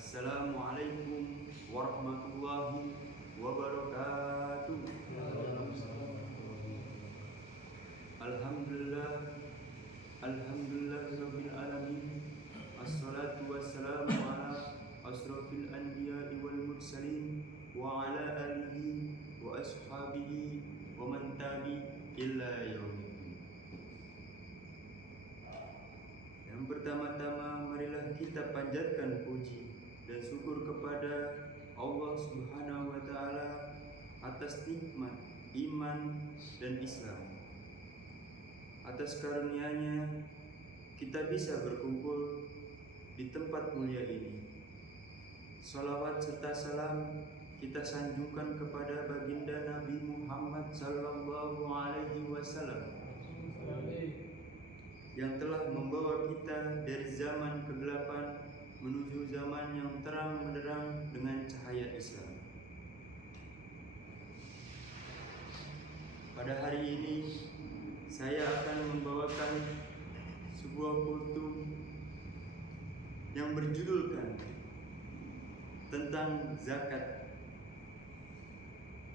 Assalamualaikum warahmatullahi wabarakatuh. Alhamdulillah, alhamdulillah rabbil alamin. Assalatu wassalamu ala asrafil anbiya'i wal mursalin wa ala alihi wa ashabihi wa man tabi illa yaumiddin. Yang pertama-tama, marilah kita panjatkan puji dan syukur kepada Allah Subhanahu wa Ta'ala atas nikmat iman dan Islam. Atas karunia-Nya kita bisa berkumpul di tempat mulia ini. Salawat serta salam kita sanjungkan kepada baginda Nabi Muhammad sallallahu alaihi wasallam yang telah membawa kita dari zaman kegelapan menuju zaman yang terang benderang dengan cahaya Islam. Pada hari ini saya akan membawakan sebuah kultum yang berjudulkan tentang zakat.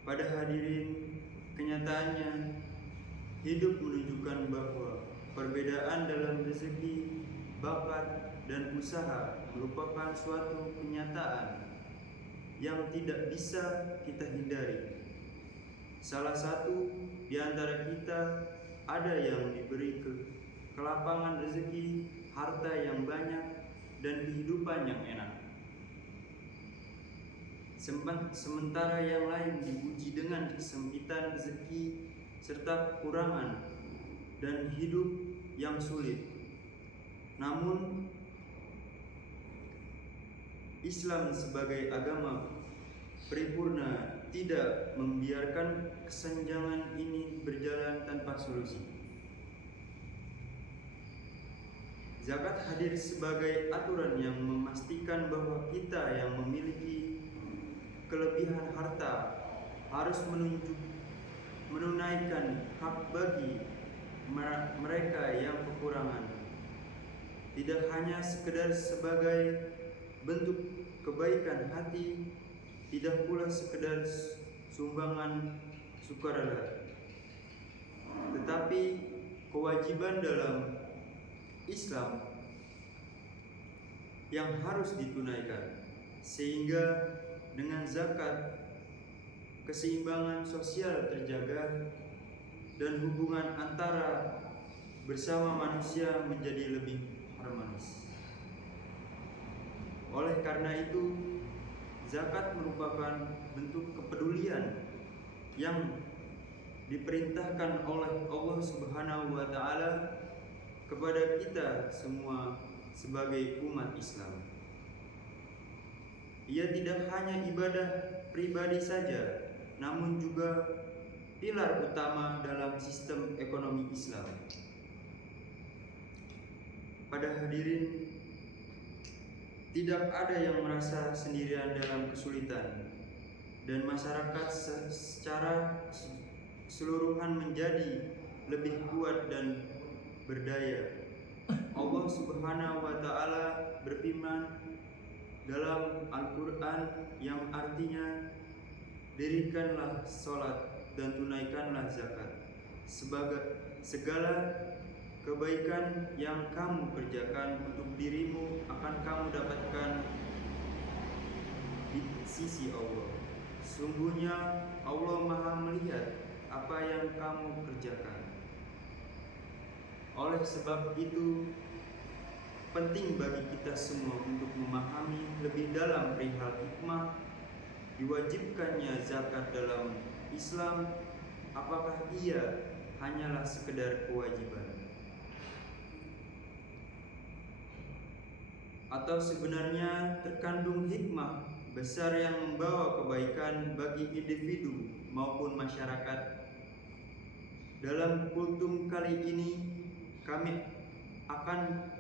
Pada hadirin, kenyataannya hidup menunjukkan bahwa perbedaan dalam rezeki, bakat, dan usaha merupakan suatu kenyataan yang tidak bisa kita hindari. Salah satu di antara kita ada yang diberi kelapangan rezeki, harta yang banyak, dan kehidupan yang enak. Sementara yang lain diuji dengan kesempitan rezeki serta kekurangan dan hidup yang sulit. Namun Islam sebagai agama paripurna tidak membiarkan kesenjangan ini berjalan tanpa solusi. Zakat hadir sebagai aturan yang memastikan bahwa kita yang memiliki kelebihan harta harus menunaikan hak bagi mereka yang kekurangan. Tidak hanya sekedar sebagai bentuk kebaikan hati, tidak pula sekedar sumbangan sukarela, tetapi kewajiban dalam Islam yang harus ditunaikan, sehingga dengan zakat keseimbangan sosial terjaga dan hubungan antara bersama manusia menjadi lebih harmonis. Oleh karena itu, zakat merupakan bentuk kepedulian yang diperintahkan oleh Allah Subhanahu wa Ta'ala kepada kita semua sebagai umat Islam. Ia tidak hanya ibadah pribadi saja, namun juga pilar utama dalam sistem ekonomi Islam. Pada hadirin, tidak ada yang merasa sendirian dalam kesulitan, dan masyarakat secara keseluruhan menjadi lebih kuat dan berdaya. Allah Subhanahu wa Ta'ala berfirman dalam Al-Quran yang artinya, dirikanlah sholat dan tunaikanlah zakat. Segala kebaikan yang kamu kerjakan untuk dirimu akan kamu dapatkan di sisi Allah. Sungguhnya Allah Maha melihat apa yang kamu kerjakan. Oleh sebab itu, penting bagi kita semua untuk memahami lebih dalam perihal hikmah diwajibkannya zakat dalam Islam. Apakah ia hanyalah sekedar kewajiban, atau sebenarnya terkandung hikmah besar yang membawa kebaikan bagi individu maupun masyarakat? Dalam kultum kali ini kami akan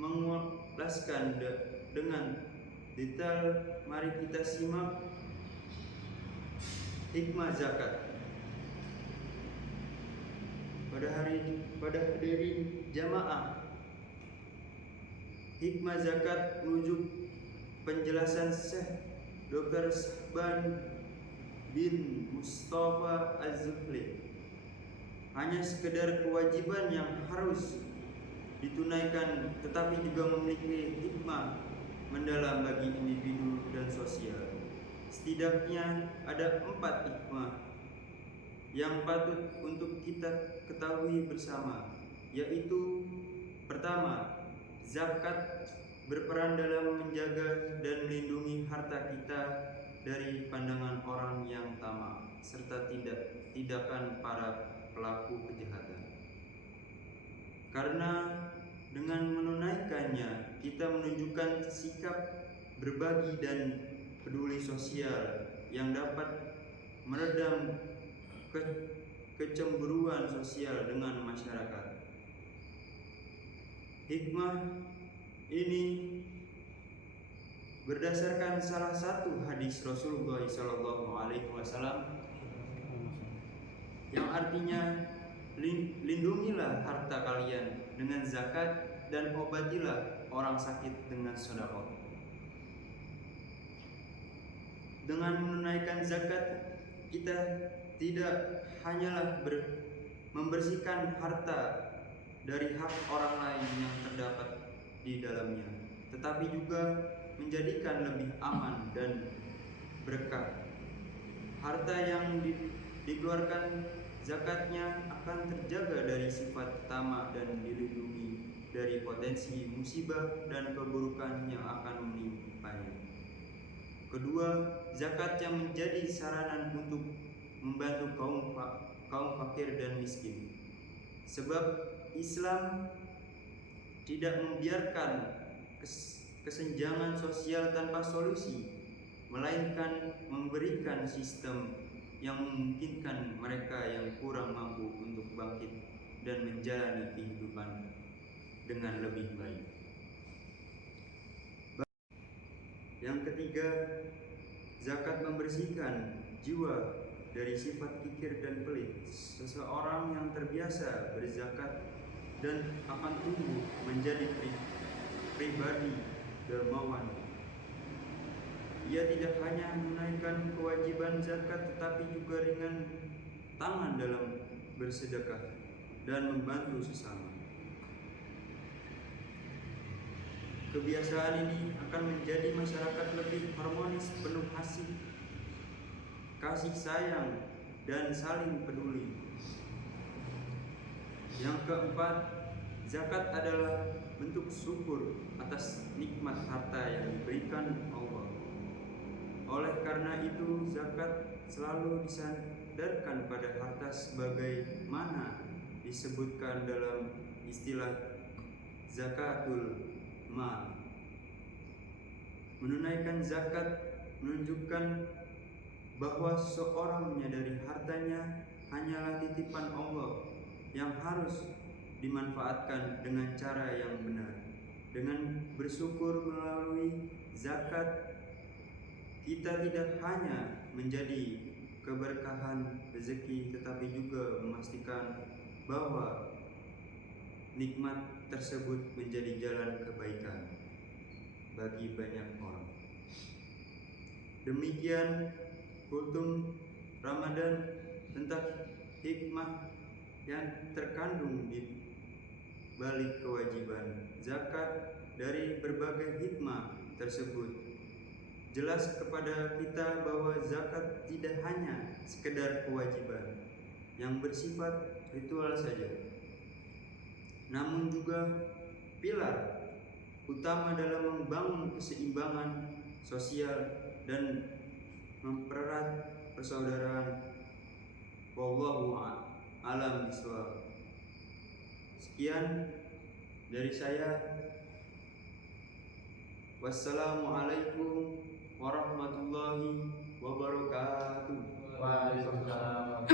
mengulaskan dengan detail. Mari kita simak hikmah zakat. Pada hadirin jamaah, hikmah zakat merujuk penjelasan Syekh Dr. Sahban bin Mustafa Az-Zuhli hanya sekedar kewajiban yang harus ditunaikan, tetapi juga memiliki hikmah mendalam bagi individu dan sosial. Setidaknya ada 4 hikmah yang patut untuk kita ketahui bersama, yaitu pertama, zakat berperan dalam menjaga dan melindungi harta kita dari pandangan orang yang tamak serta tindakan para pelaku kejahatan. Karena dengan menunaikannya kita menunjukkan sikap berbagi dan peduli sosial yang dapat meredam kecemburuan sosial dengan masyarakat. Hikmah ini berdasarkan salah satu hadis Rasulullah SAW yang artinya, lindungilah harta kalian dengan zakat dan obatilah orang sakit dengan sedekah. Dengan menunaikan zakat, kita tidak hanyalah membersihkan harta dari hak orang lain yang terdapat di dalamnya, tetapi juga menjadikan lebih aman dan berkah. Harta yang dikeluarkan zakatnya akan terjaga dari sifat tamak dan dilindungi dari potensi musibah dan keburukan yang akan menimpanya. Kedua, zakat yang menjadi sarana untuk membantu kaum fakir dan miskin. Sebab Islam tidak membiarkan kesenjangan sosial tanpa solusi, melainkan memberikan sistem yang memungkinkan mereka yang kurang mampu untuk bangkit dan menjalani kehidupan dengan lebih baik. Yang ketiga, zakat membersihkan jiwa dari sifat kikir dan pelit. Seseorang yang terbiasa berzakat dan akan tumbuh menjadi pribadi dermawan. Ia tidak hanya menunaikan kewajiban zakat, tetapi juga ringan tangan dalam bersedekah dan membantu sesama. Kebiasaan ini akan menjadi masyarakat lebih harmonis, penuh kasih sayang, dan saling peduli. Yang keempat, zakat adalah bentuk syukur atas nikmat harta yang diberikan Allah. Oleh karena itu, zakat selalu disandarkan pada harta sebagaimana disebutkan dalam istilah zakatul mal. Menunaikan zakat menunjukkan bahwa seorang menyadari hartanya hanyalah titipan Allah yang harus dimanfaatkan dengan cara yang benar. Dengan bersyukur melalui zakat, kita tidak hanya menjadi keberkahan rezeki, tetapi juga memastikan bahwa nikmat tersebut menjadi jalan kebaikan bagi banyak orang. Demikian kultum Ramadan tentang hikmah yang terkandung di balik kewajiban zakat. Dari berbagai hikmah tersebut jelas kepada kita bahwa zakat tidak hanya sekedar kewajiban yang bersifat ritual saja, namun juga pilar utama dalam membangun keseimbangan sosial dan mempererat persaudaraan. Wallahu a'lam bishawab. Sekian dari saya. Wassalamualaikum warahmatullahi wabarakatuh. Waalaikumsalam.